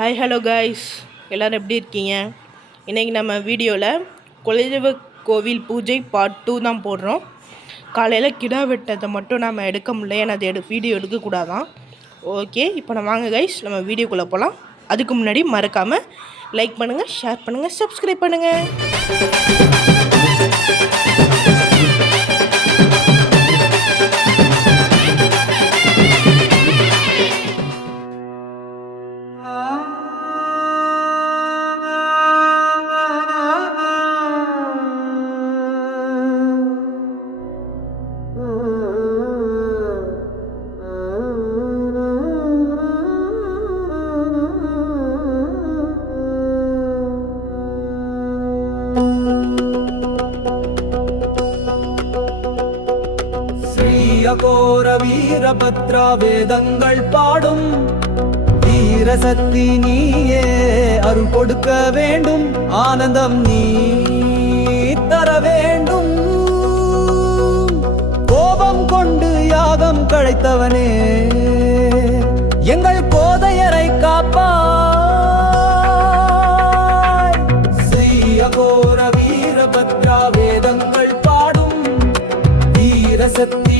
Hi hello guys, எல்லோரும் எப்படி இருக்கீங்க? இன்றைக்கி நம்ம வீடியோவில் குலதெய்வ கோவில் பூஜை பார்ட் 2 தான் போடுறோம். காலையில் கிடா வெட்டத்தை மட்டும் நம்ம எடுக்க முடியல, ஏன்னா அது வீடியோ எடுக்கக்கூடாதான். ஓகே, இப்போ நம்ம வாங்க கைஸ், நம்ம வீடியோக்குள்ளே போகலாம். அதுக்கு முன்னாடி மறக்காமல் லைக் பண்ணுங்கள், ஷேர் பண்ணுங்கள், சப்ஸ்கிரைப் பண்ணுங்கள். அகோர வீரபத்ரா வேதங்கள் பாடும் வீரசக்தி நீயே, அருள் கொடுக்க வேண்டும், ஆனந்தம் நீ தர வேண்டும். கோபம் கொண்டு யாகம் கழைத்தவனே, எங்கள் கோதையரை காப்பாய். ஸ்ரீ அகோர வீரபத்ரா வேதங்கள் பாடும் வீரசக்தி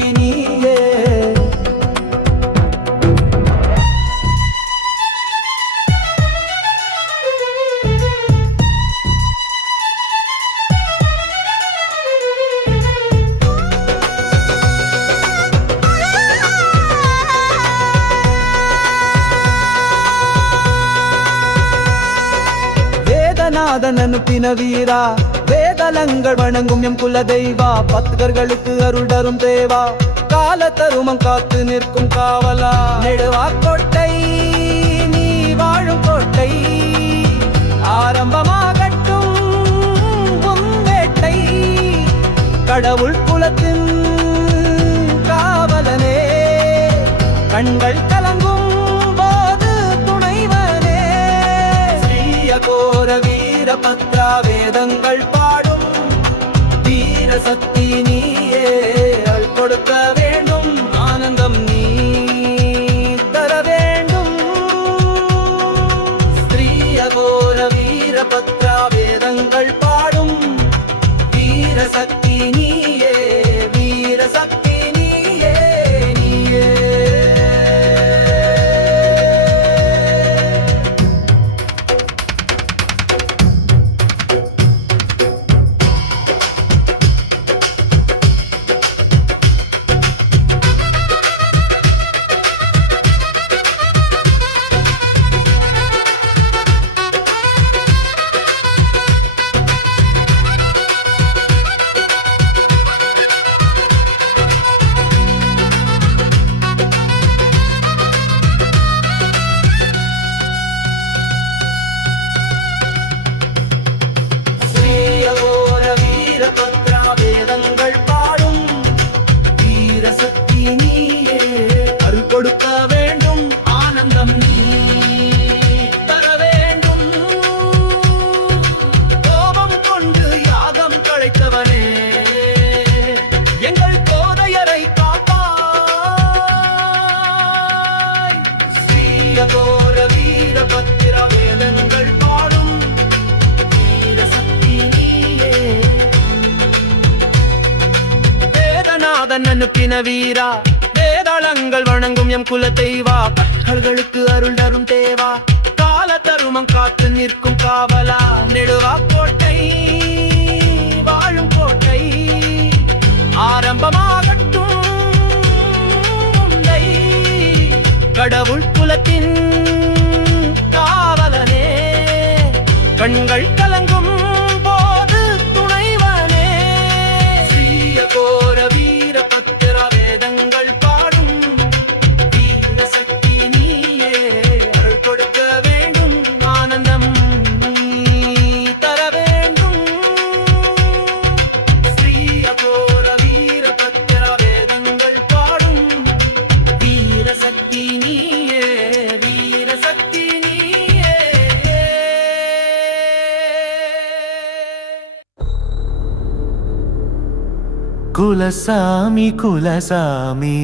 வேதநாதன் அனுப்பின வீரா, வேதலங்கள் வணங்கும் எம் குல தெய்வா, பக்தர்களுக்கு அருள் தரும் தேவா, கால தருமம் காத்து நிற்கும் காவலா. நெடுவா கோட்டை நீ வாழும் கோட்டை, ஆரம்பமாகட்டும் உன் வேட்டை. கடவுள் குலத்தின் காவலனே, கண்கள் கலங்கும் போது துணைவனே. ஸ்ரீயகோர வீரபத்ரா வேதங்கள் பாடும் வீரசக்தி நீயே, அருள் கொடுக்க வேண்டும், ஆனந்தம் நீ தர வேண்டும். ஸ்ரீயகோர வீரபத்ரா வேதங்கள் பாடும் வீரசக்தி நீயே, வீரசக்தி நீயே, நீயே. கொடுக்க வேண்டும், ஆனந்தம் நீ தர வேண்டும். கோபம் கொண்டு யாகம் கழைத்தவனே, எங்கள் கோதையரை காப்பாய். ஸ்ரீயகோர வீரபத்ரா வேதங்கள் பாடும் வீரசக்தி நீயே. வேதநாதன் அனுப்பின வீரா, வேதாளங்கள் வணங்கும் எம் குல தெய்வா, பக்தர்களுக்கு அருள் தரும் தேவா, கால தருமம் காத்து நிற்கும் காவலா. நெடுவா கோட்டை வாழும் கோட்டை, ஆரம்பமாகட்டும் உன்னை. கடவுள் குலத்தின் காவலனே, கண்கள் கலங்கும் போது துணைவனே. ஸ்ரீயகோர வீரபத்ரா வேதங்கள் பாடும் வீரசக்தி நீயே, அருள் கொடுக்க வேண்டும், ஆனந்தம் தர வேண்டும். ஸ்ரீயகோர வீரபத்ரா வேதங்கள் பாடும் வீரசக்தி நீயே, வீரசக்தி நீயே. குலசாமி குலசாமி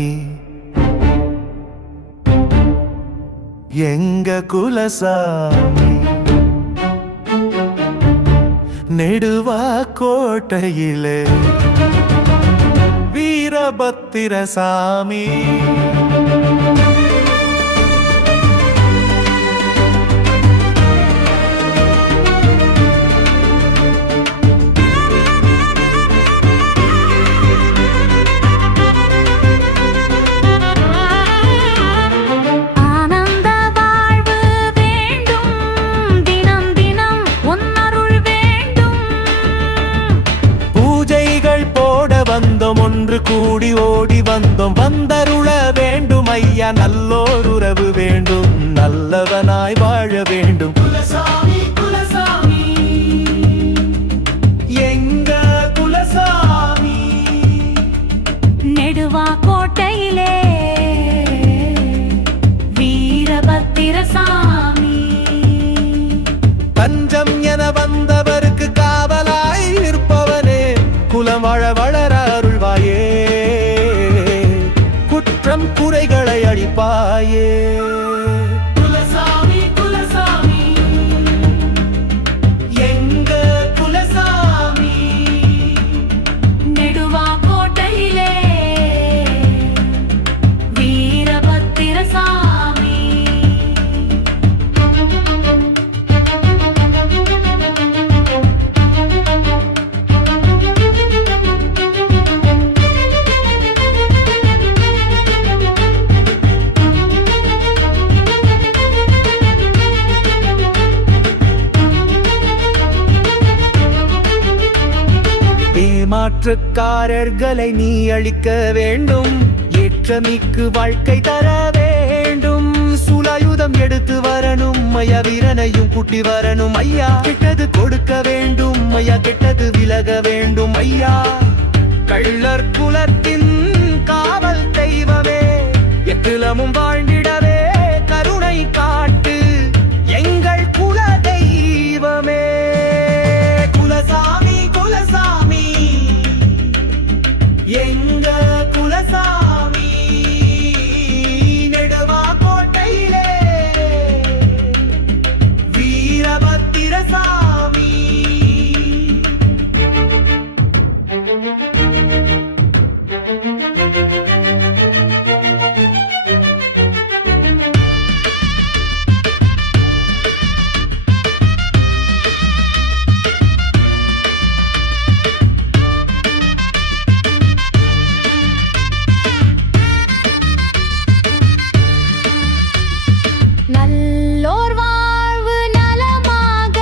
எங்க குலசாமி நெடுவா கோட்டையிலே வீரபத்திரசாமி வந்தோம் ஒன்று கூடி ஓடி வந்தோம் வந்தருள வேண்டும் ஐயா நல்லோர் உறவு வேண்டும் நல்லவனாய் வாழ வேண்டும் குலசாமி குலசாமி எங்க குலசாமி நெடுவா கோட்டையிலே வீரபத்திரசாமி தஞ்சம் என வந்தவருக்கு காவலாய் இருப்பவனே குலம் வாழ வளர அருள்வாயே குற்றம் குறைகளை அழிப்பாயே குலசாமி குலசாமி எங்க குலசாமி நெடுவா கோட்டையிலே வீரபத்திரசாமி ஏமாற்றுக்காரர்களை நீ அழிக்க வேண்டும் ஏற்றமிக்கு வாழ்க்கை தர வேண்டும் சுலாயுதம் எடுத்து வரணும் ஐயா வீரனையும் கூட்டி வரணும் ஐயா கெட்டது கொடுக்க வேண்டும் ஐயா கெட்டது விலக வேண்டும் ஐயா கள்ளர் குலத்தின் காவல் தெய்வமே எத்திலமும் வாழ்ந்திடவே கருணை காட்டு எங்கள் குல தெய்வமே குலசாமி குலசாமி எங்க குலசாமி நெடுவா கோட்டையிலே வீரபத்திரசாமி நல்லோர் வாழ்வு நலமாக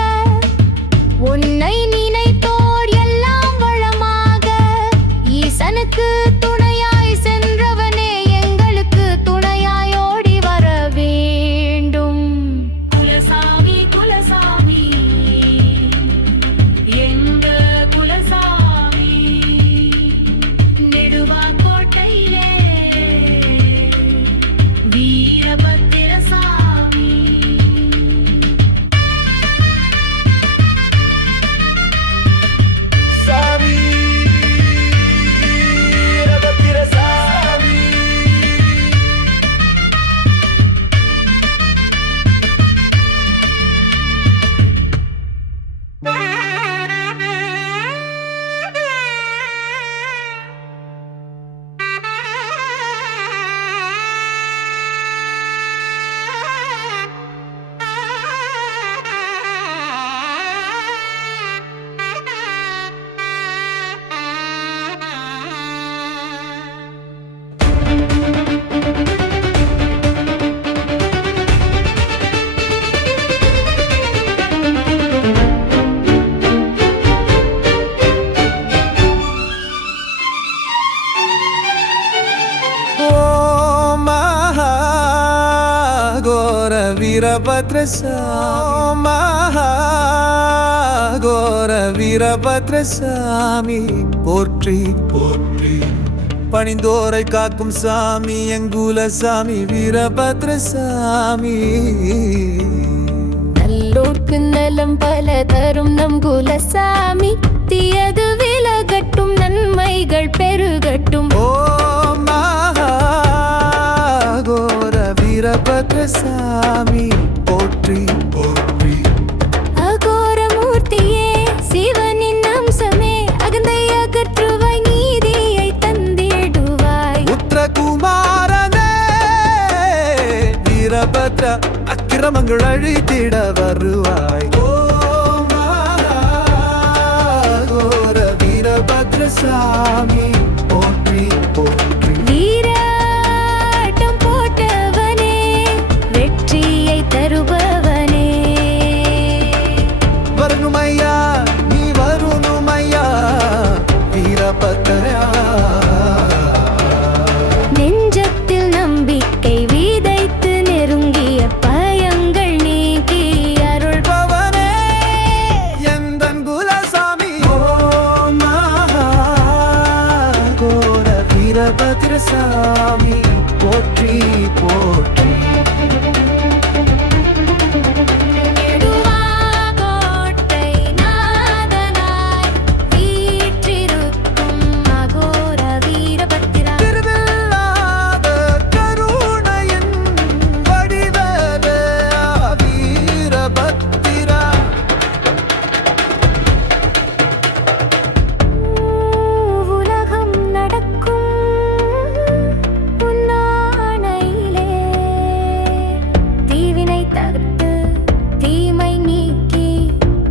உன்னை நினைத்தோர் எல்லாம் வளமாக ஈசனுக்கு துணையாய் சென்றவனே எங்களுக்கு துணையாய் ஓடி வர வேண்டும் குலசாமி குலசாமி எங்க குலசாமி நெடுவா கோட்டையிலே வீரபத்திரசாமி சாமி வீரபத்திரசாமி வீரபத்ரசாமி கோர வீரபத்ரசாமி போற்றி போற்றி பணிந்தோரை காக்கும் சாமி எங்குல சாமி வீரபத்ரசாமி நல்லோர்க்கு நலம் பல தரும் நம் குலசாமி தீயது விலகட்டும் நன்மைகள் பெருகட்டும் ஓ மகா கோர வீரபத்ர வீரபத்ரசாமி போற்றி போற்றி. அகோரமூர்த்தியே சிவனின் அம்சமே அகந்தை அகற்றுவாய் நீதியை தந்திடுவாய். உத்திரகுமாரனே வீரபத்ர அக்கிரமங்கள் அழித்திட வருவாய். ஓம் அகோர வீரபத்ரசாமி போற்றி போற்றி. வீராட்டம் போட்டவனே வெற்றியை தருபவனே. வரணுமையா நீ வரணுமையா வீரபத்ரா. நெஞ்சத்தில் நம்பிக்கை விதைத்து நெருங்கிய பயங்கள் நீக்கி அருள். பவனே எந்தன் குலசாமி. ஓம் அகோர வீரபத்ரசாமி போற்றி போற்றி. நெடுவாகோட்டை நாதனாய் வீற்றிருக்கும் அகோர வீரபத்திரா. திருவில்லாத கருணையின் வடிவமே வீரபத்திரா. உலகம் நடக்கும் உன்னாணையிலே தீவினை தடுத்து தீமை நீக்கி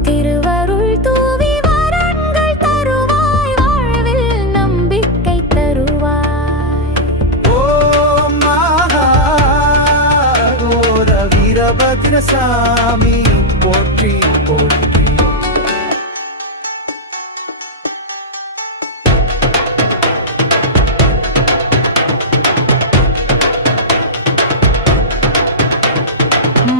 திருவருள் தூவி வரங்கள் தருவாய். வாழ்வில் நம்பிக்கை தருவாய். ஓம் அகோர வீரபத்ரசாமி போற்றி போற்றி.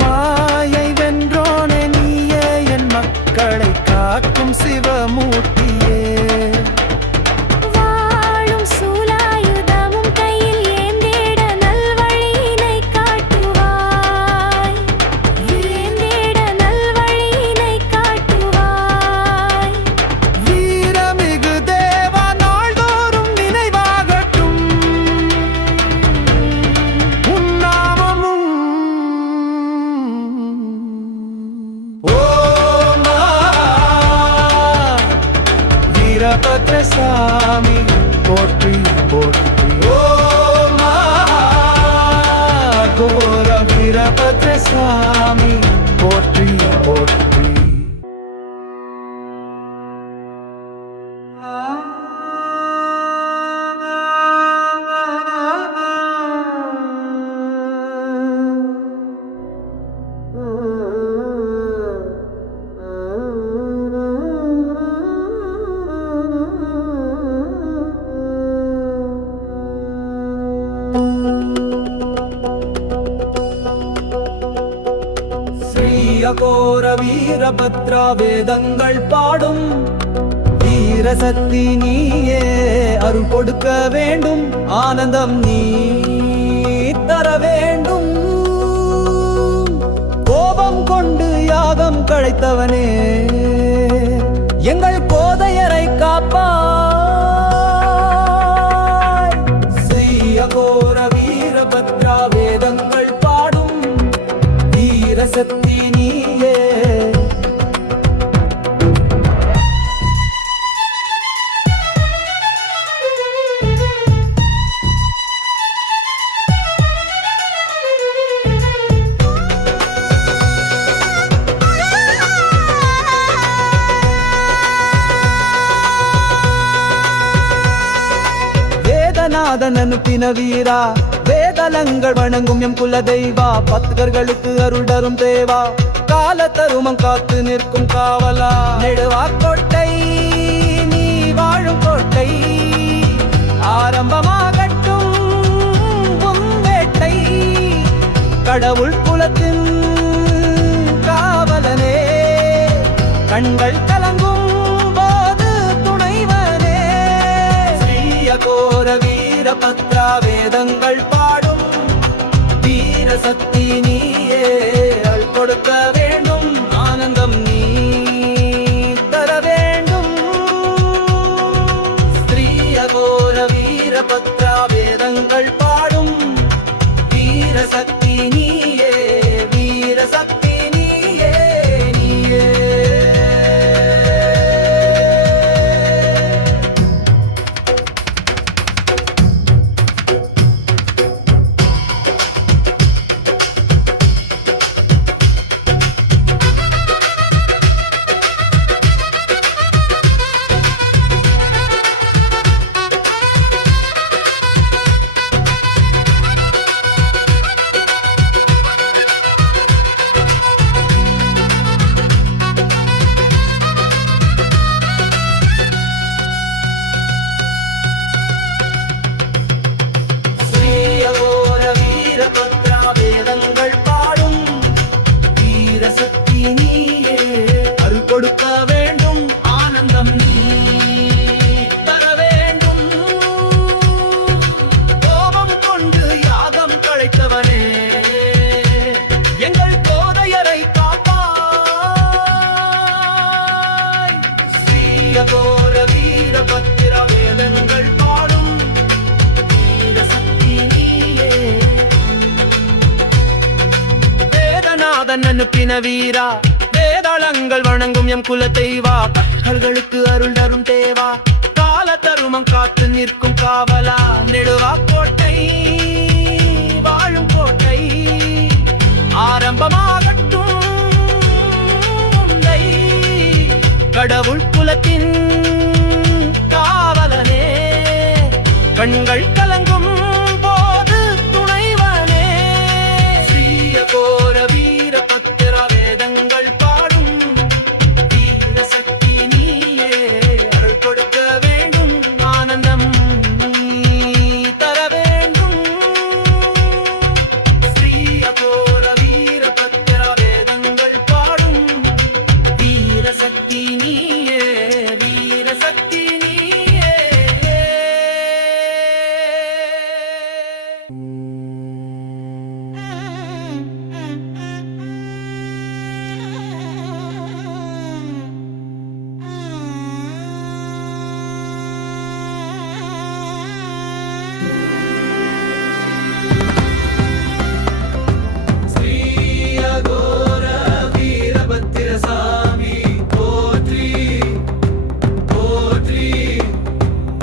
மாயை வென்றோனே நீயே என் மக்களை காக்கும் சிவமூர்த்தியே. வாழும் சூலாயுதமும் கையில் ஏந்திட நல்வழியினை காட்டுவாய். ஏந்திட நல்வழியினை காட்டுவாய். வீரமிகு தேவா நாள்தோறும் நினைவாகட்டும் உன்னாமமும். ஓம் வீரபத்ரசாமி போற்றி போற்றி. ஓம் அகோர வீரபத்ரசாமி போற்றி போற்றி. ஸ்ரீ அகோர வீரபத்ரா வேதங்கள் பாடும் வீரசக்தி நீயே அருள் கொடுக்க வேண்டும். ஆனந்தம் நீ தர வேண்டும். கோபம் கொண்டு யாகம் கழைத்தவனே எங்கள் கோதையரை காப்பாய். ஸ்ரீ அகோர வீரபத்ரா வேதங்கள் பாடும் வீரசக்தி நீயே. வேதநாதன் அனுப்பின வீரா வேதலங்கள் வணங்கும் எம் குல தெய்வா. பக்தர்களுக்கு அருள்டரும் தேவா கால தருமம் காத்து நிற்கும் காவலா. நெடுவாக்கோட்டை நீ வாழும் கோட்டை ஆரம்பமாகட்டும் உன் வேட்டை. கடவுள் குலத்தின் காவலனே கண்கள் கலங்கும் போது துணைவனே. ஸ்ரீ அகோர வீரபத்ரா வேதங்கள் பாடும் வீரசக்தி நீயே அருள் கொடுக்க வேண்டும். ஆனந்தம் நீ தர வேண்டும். ஸ்ரீ அகோர வீரபத்ரா வேதங்கள் பாடும் வீரசக்தி நீயே நாதன் அனுப்பின வீரா வேதாளங்கள் வணங்கும் எம் குல தெய்வா பக்தர்களுக்கு அருள் தரும் தேவா கால தருமம் காத்து நிற்கும் காவலா நெடுவா கோட்டை வாழும் கோட்டை ஆரம்பமாகட்டும் கடவுள் குலத்தின் காவலனே கண்கள் கலங்கும் போது துணைவனே ஸ்ரீய கோர வீர பத்திர வேதங்கள் பாடும் வீர சக்தி நீயே அருள் கொடுக்க வேண்டும் ஆனந்தம் தர வேண்டும் ஸ்ரீய கோர வீர பத்திர வேதங்கள் பாடும் வீர சக்தி நீயே வீர சக்தி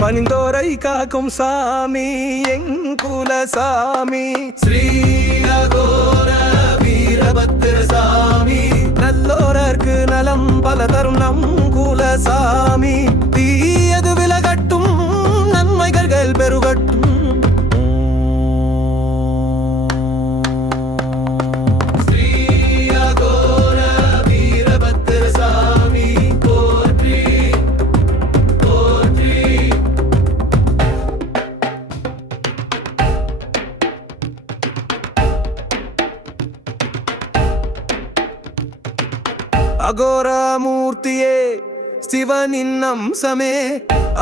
பணிந்தோரை காக்கும் சாமி எங்குல சாமி ஸ்ரீ அகோர வீரபத்திர சாமி நல்லோரர்க்கு நலம் பல தரும் நம் குல சாமி தீயது விலகட்டும் நன்மைகள் பெருகட்டும் அகோரமூர்த்தியே சிவனின் அம்சமே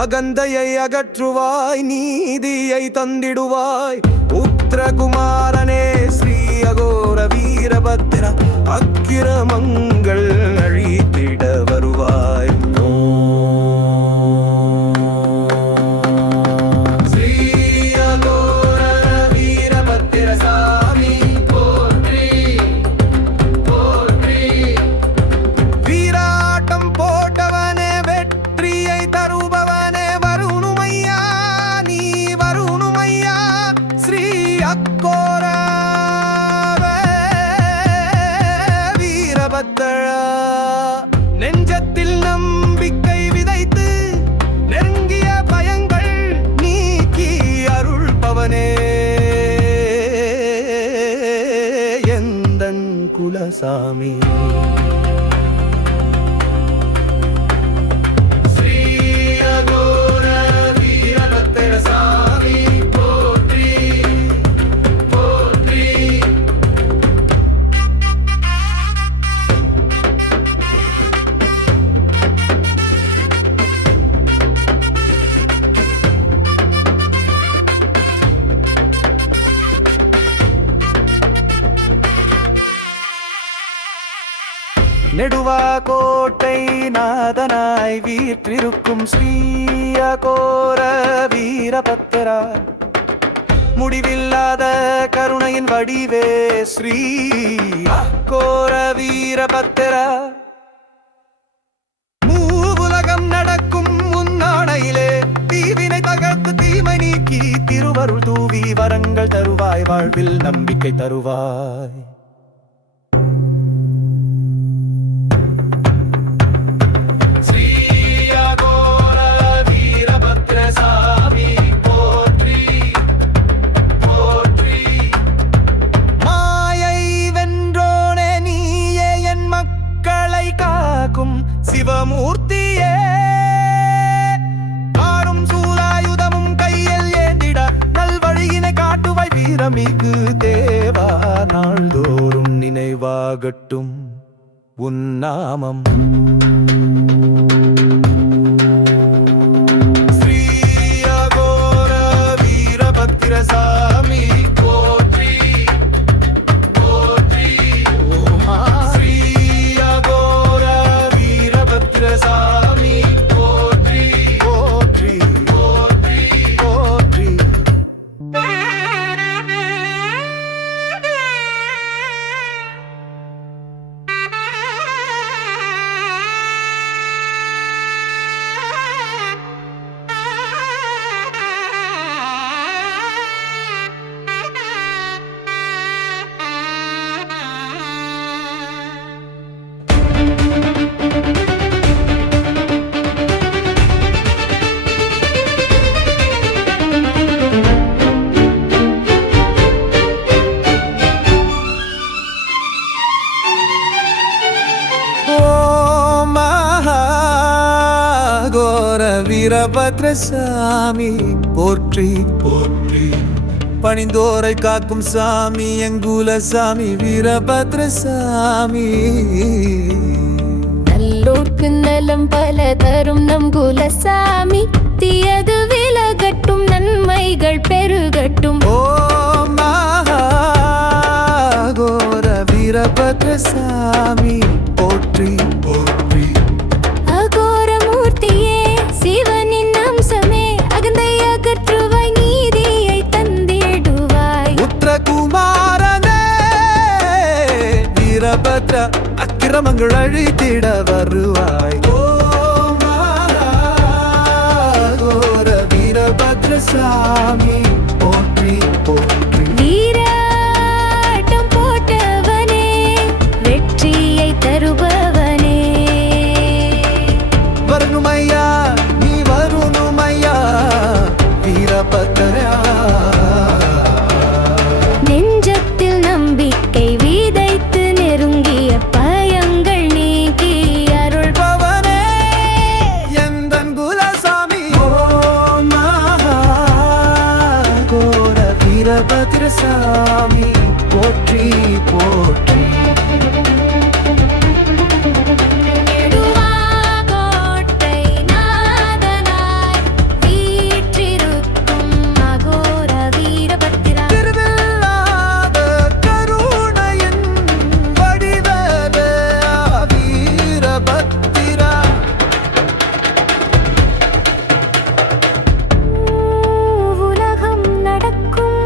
அகந்தையை அகற்றுவாய் நீதியை தந்திடுவாய் உத்திரகுமாரனே ஸ்ரீ அகோர வீரபத்திர அக்கிரமங்கள் அழித்திட வருவாய் நெஞ்சத்தில் நம்பிக்கை விதைத்து நெருங்கிய பயங்கள் நீக்கி அருள்பவனே எந்தன் குலசாமி நெடுவா கோட்டை நாதனாய் வீற்றிருக்கும் ஸ்ரீ அகோர வீரபத்திரா முடிவில்லாத கருணையின் வடிவே ஸ்ரீ அகோர வீரபத்திரா மூவுலகம் நடக்கும் முன்னாடையிலே தீவினை தகர்த்து தீமை நீக்கி திருவருள் தூவி வரங்கள் தருவாய் வாழ்வில் நம்பிக்கை தருவாய் சிவமூர்த்தியே காடும் சூலாயுதமும் கையில் ஏந்திட நல்வழியினை காட்டுவாய் வீரமிகு தேவா நாள்தோறும் நினைவாகட்டும் உன் நாமம் ஸ்ரீ அகோர வீரபத்திர சாமி போற்றி போற்றி ஸ்ரீ அகோர வீரபத்திர சாமி போற்றி போற்றி போற்றி போற்றி வீரபத்ரசாமி போற்றி போற்றி. பணிந்தோரை காக்கும் சாமி எங்குல சாமி வீரபத்ரசாமி. நல்லோர்க்கு நலம் பல தரும் நம் குலசாமி, தீயது விலகட்டும் நன்மைகள் பெருகட்டும். ஓம் மகாகோர வீரபத்ரசாமி போற்றி போற்றி. அகோரமூர்த்தியே சிவனின் அம்சமே, அகந்தை அகற்றுவாய் நீதியை தந்திடுவாய். உத்திரகுமாரனே வீரபத்ர அக்கிரமங்கள் அழித்திட வருவாய். ஓம் மகாகோர வீரபத்ரசாமி போற்றி போற்றி. வீராட்டம் போட்டவனே, வெற்றியை தருபவனே. வரணுமையா நீ வரணுமையா வீரபத்ரா. நெஞ்சத்தில் நம்பிக்கை விதைத்து நெருங்கிய பயங்கள் நீக்கி அருள். பவனே எந்தன் குலசாமி. ஓம் மகாகோர வீரபத்ரசாமி போற்றி போற்றி. நெடுவாகோட்டை நாதனாய் வீற்றிருக்கும் அகோர வீரபத்திரா. திருவில்லாத கருணையின் வடிவமே வீரபத்திரா. உலகம் நடக்கும்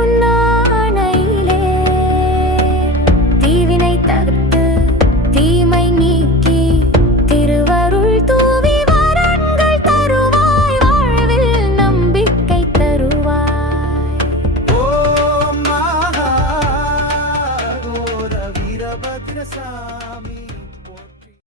உன்னாணையிலே, தீவினை தகர்த்து தீமை நீக்கி திருவருள் தூவி வரங்கள் தருவாய், வாழ்வில் நம்பிக்கை தருவாய். ஓம் மகாகோர வீரபத்ரசாமி.